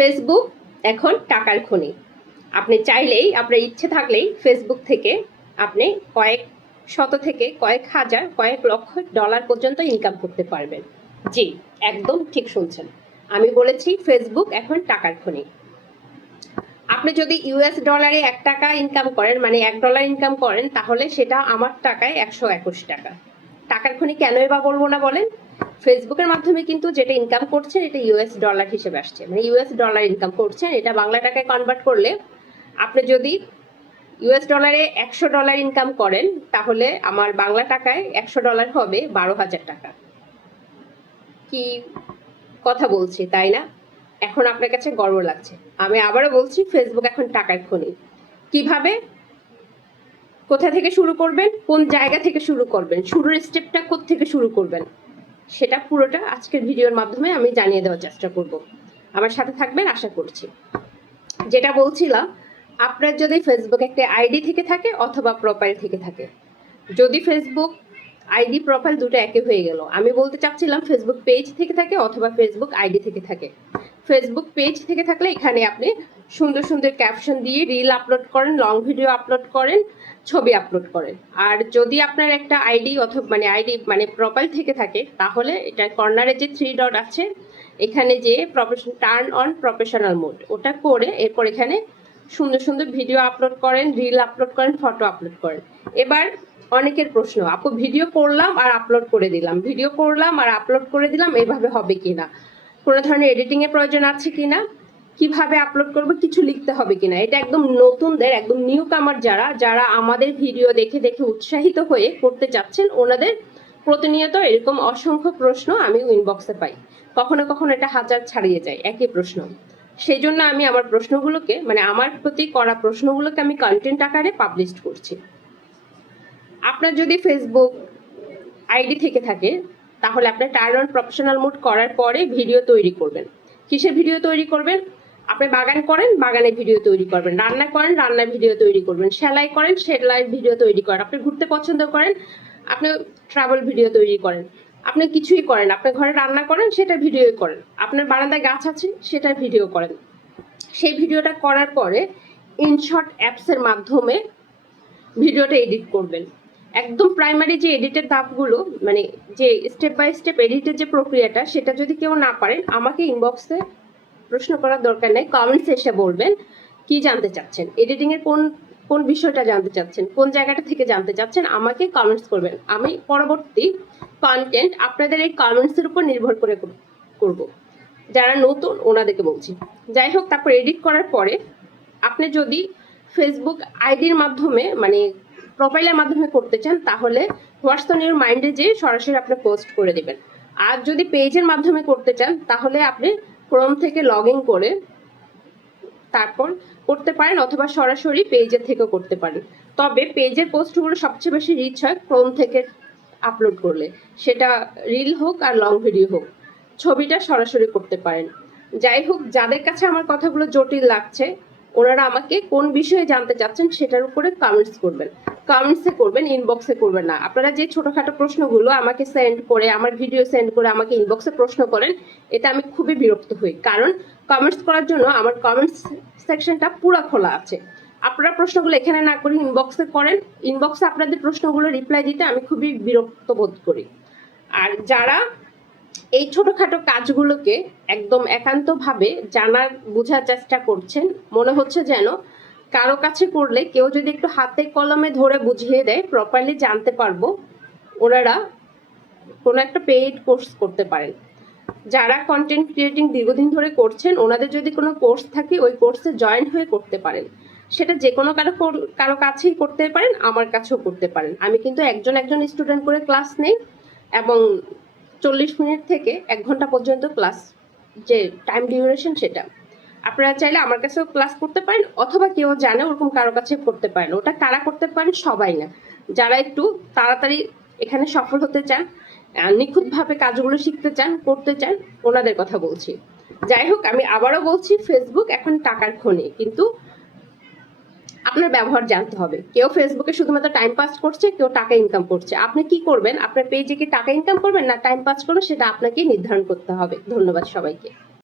Facebook এখন টাকার খনি। আপনি চাইলেই, আপনার ইচ্ছে থাকলেই ফেসবুক থেকে আপনি কয়েক শত থেকে কয়েক হাজার, কয়েক লক্ষ ডলার পর্যন্ত ইনকাম করতে পারবেন। জি, একদম ঠিক শুনছেন। আমি বলেছি ফেসবুক এখন টাকার খনি। আপনি যদি ইউএস ডলারে 1 টাকা ইনকাম করেন, মানে $1 ইনকাম করেন, তাহলে সেটা আমার টাকায় 121 টাকা। টাকার খনি কেনই বা বলবো না বলেন? ফেসবুকের মাধ্যমে কিন্তু যেটা ইনকাম করছেন এটা ইউএস ডলার হিসেবে আসছে, মানে ইউএস ডলার ইনকাম করছেন। এটা বাংলা টাকায় কনভার্ট করলে আপনি যদি ইউএস ডলারে $100 ইনকাম করেন, তাহলে আমার বাংলা টাকায় $100 হবে 12,000 টাকা। কি কথা বলছি, তাই না? এখন আপনার কাছে গর্ব লাগছে। আমি আবারও বলছি ফেসবুক এখন টাকার খনি। কিভাবে, কোথা থেকে শুরু করবেন, কোন জায়গা থেকে শুরু করবেন, শুরুর স্টেপটা কোথা থেকে শুরু করবেন, সেটা পুরোটা আজকের ভিডিওর মাধ্যমে আমি জানিয়ে দেওয়ার চেষ্টা করব। আমার সাথে থাকবেন আশা করছি। যেটা বলছিলাম, আপনার যদি ফেসবুক একটা আইডি থেকে থাকে অথবা প্রোফাইল থেকে থাকে, যদি ফেসবুক আইডি প্রোফাইল দুটো একই হয়ে গেল, আমি বলতে চাচ্ছিলাম ফেসবুক পেজ থেকে থাকে অথবা ফেসবুক আইডি থেকে থাকে। ফেসবুক পেজ থেকে থাকলে এখানে আপনি সুন্দর সুন্দর ক্যাপশন দিয়ে রিল আপলোড করেন, লং ভিডিও আপলোড করেন, ছবি আপলোড করেন। আর যদি আপনার একটা আইডি অথবা মানে প্রোফাইল থেকে থাকে, তাহলে এটা কর্নারে যে 3 ডট আছে, এখানে যে টার্ন অন প্রফেশনাল মোড ওটা করে এরপর এখানে সুন্দর সুন্দর ভিডিও আপলোড করেন, রিল আপলোড করেন, ফটো আপলোড করেন। এবার অনেকের প্রশ্ন, আপু ভিডিও করলাম আর আপলোড করে দিলাম, ভিডিও করলাম আর আপলোড করে দিলাম, এভাবে হবে কিনা, কোনো ধরনের এডিটিং এর প্রয়োজন আছে কিনা, কিভাবে আপলোড করব, কিছু লিখতে হবে কিনা। এটা একদম নতুনদের, একদম নিউ কামার যারা আমাদের ভিডিও দেখে দেখে উৎসাহিত হয়ে করতে চাচ্ছেন, ওনাদের প্রতিনিয়ত এরকম অসংখ্য প্রশ্ন আমি ইনবক্সে পাই। কখনো কখনো এটা হাজার ছাড়িয়ে যায় একই প্রশ্ন। সেই জন্য আমি আমার প্রশ্নগুলোকে, মানে আমার প্রতি করা প্রশ্নগুলোকে আমি কন্টেন্ট আকারে পাবলিশ করছি। আপনার যদি ফেসবুক আইডি থেকে থাকে, তাহলে আপনি টার্ন অন প্রফেশনাল মোড করার পরে ভিডিও তৈরি করবেন। কিসের ভিডিও তৈরি করবেন? আপনি বাগান করেন, বাগানের ভিডিও তৈরি করবেন, রান্না করেন, রান্নার ভিডিও তৈরি করবেন, সেলাই করেন, সেলাইয়ের ভিডিও তৈরি করেন, আপনি ঘুরতে পছন্দ করেন, আপনি ট্রাভেল ভিডিও তৈরি করেন, আপনি কিছুই করেন, আপনি ঘরে রান্না করেন, সেটা ভিডিও করেন, আপনার বারান্দায় গাছ আছে সেটার ভিডিও করেন। সেই ভিডিওটা করার পরে ইনশট অ্যাপসের মাধ্যমে ভিডিওটা এডিট করবেন। একদম প্রাইমারি যে এডিটের ধাপগুলো, মানে যে স্টেপ বাই স্টেপ এডিটের যে প্রক্রিয়াটা, সেটা যদি কেউ না পারেন, আমাকে ইনবক্সে প্রশ্ন করার দরকার নেই, কমেন্টসে এসে বলবেন কি জানতে চাচ্ছেন, এডিটিং এর কোন বিষয়টা জানতে চাচ্ছেন, কোন জায়গাটা থেকে জানতে চাচ্ছেন, আমাকে কমেন্টস করবেন। আমি পরবর্তী কন্টেন্ট আপনাদের এই কমেন্টসের উপর নির্ভর করে করব। যারা নতুন ওনাদেরকে বলছি। যাই হোক, তারপর এডিট করার পরে আপনি যদি ফেসবুক আইডির মাধ্যমে, মানে প্রোফাইলের মাধ্যমে করতে চান, তাহলে হোয়াটস অন ইউর মাইন্ডে যে সরাসরি আপনি পোস্ট করে দিবেন। আর যদি পেজের মাধ্যমে করতে চান, তাহলে আপনি ক্রোম থেকে লগ ইন করে তারপর করতে পারেন, অথবা সরাসরি পেজের থেকেও করতে পারেন। তবে পেজের পোস্টগুলো সবচেয়ে বেশি রিচ হয় ক্রোম থেকে আপলোড করলে, সেটা রিল হোক আর লং ভিডিও হোক। ছবিটা সরাসরি করতে পারেন। যাই হোক, যাদের কাছে আমার কথাগুলো জটিল লাগছে, ওনারা আমাকে কোন বিষয়ে জানতে চাচ্ছেন সেটার উপরে কমেন্টস করবেন। কমেন্টসে করবেন, ইনবক্সে করবেন না। আপনারা যে ছোটখাটো প্রশ্নগুলো আমাকে সেন্ড করে, আমার ভিডিও সেন্ড করে আমাকে ইনবক্সে প্রশ্ন করেন, এটা আমি খুবই বিরক্ত হই। কারণ কমেন্টস করার জন্য আমার কমেন্টস সেকশনটা পুরো খোলা আছে। আপনারা প্রশ্নগুলো এখানে না করে ইনবক্সে করেন। ইনবক্সে আপনাদের প্রশ্নগুলো রিপ্লাই দিতে আমি খুবই বিরক্ত বোধ করি। আর যারা এই ছোটখাটো কাজগুলোকে একদম একান্তভাবে জানার, বোঝার চেষ্টা করছেন, মনে হচ্ছে যেন কারো কাছে করলে কেউ যদি একটু হাতে কলমে ধরে বুঝিয়ে দেয়, প্রপারলি জানতে পারবো, ওনারা কোনো একটা পেইড কোর্স করতে পারেন। যারা কন্টেন্ট ক্রিয়েটিং দীর্ঘদিন ধরে করছেন, ওনাদের যদি কোনো কোর্স থাকে, ওই কোর্সে জয়েন হয়ে করতে পারেন। সেটা যে কোনো কারো কাছেই করতে পারেন, আমার কাছেও করতে পারেন। আমি কিন্তু একজন স্টুডেন্ট করে ক্লাস নেই, এবং 40 মিনিট থেকে 1 ঘন্টা পর্যন্ত ক্লাস, যে টাইম ডিউরেশন, সেটা আপনারা চাইলে আমার কাছেও ক্লাস করতে পারেন, অথবা কেউ জানে ওরকম কারো কাছে করতে পারেন। ওটা কারা করতে পারেন? সবাই না, যারা একটু তাড়াতাড়ি এখানে সফল হতে চান, নিখুঁতভাবে কাজগুলো শিখতে চান, করতে চান, ওনাদের কথা বলছি। যাই হোক, আমি আবারও বলছি ফেসবুক এখন টাকার খনি, কিন্তু আপনার ব্যবহার জানতে হবে। কেউ ফেসবুকে শুধুমাত্র টাইম পাস করছে, কেউ টাকা ইনকাম করছে। আপনি কি করবেন? আপনার পেজে কি টাকা ইনকাম করবেন না টাইম পাস করবেন, সেটা আপনাকেই নির্ধারণ করতে হবে। ধন্যবাদ সবাইকে।